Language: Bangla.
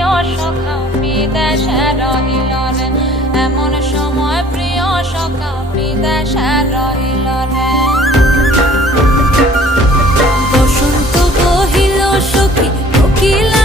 প্রিয় সখা বিদেশে রহিল রে, এমন সময় প্রিয় সখা বিদেশে রহিল রে। বসন্ত বহিল সখী কোকিলা